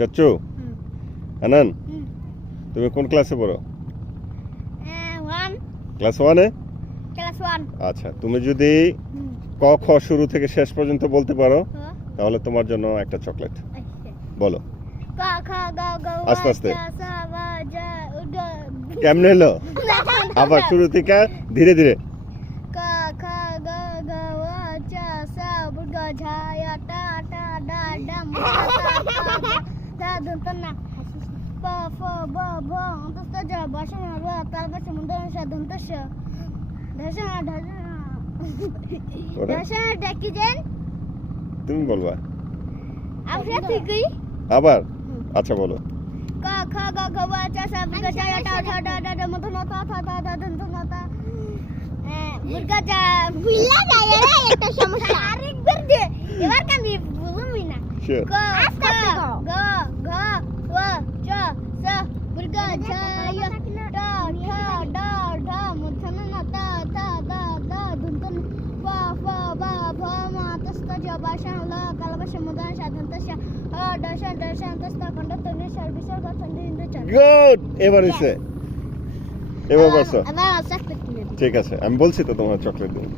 চাচ্চু। আনান? তুমি কোন ক্লাসে পড়ো? ক্লাস ওয়ানে আচ্ছা তুমি যদি ক খ শুরু থেকে শেষ পর্যন্ত বলতে পারো তাহলে তোমার জন্য একটা চকলেট। বলো। ক খ গ গ আস্তে আস্তে। কেমনে এলো? আবার শুরু থেকে ধীরে ধীরে। ক খ গ গ ও চ স বুর্গ ঝ য় ট ট ড ড ম দ দ দ না প ফ ব ভ অন্তস্ত জ বস ম র তাল বস মুন্দ স দন্ত স ওরে। ধস ডাকি যেন তুমি বলবা। আপনি ঠিকই আবার? আচ্ছা বলো। ক খ গ ঘ ও চ স বুর্গ ঝ য় ট ঠ ড ড ড ম দ ন ত থ ত দ দন্ত ন ত বুর্গ ঝ বিল্লা যায় রে একটা সমস্যা। আরেকবার দে। এবার কামি বুঝুমি না। Sure. ক খ গ ঘ ও চ স গুড এবার এবার ঠিক আছে আমি বলছি তো তোমার চকলেট দিন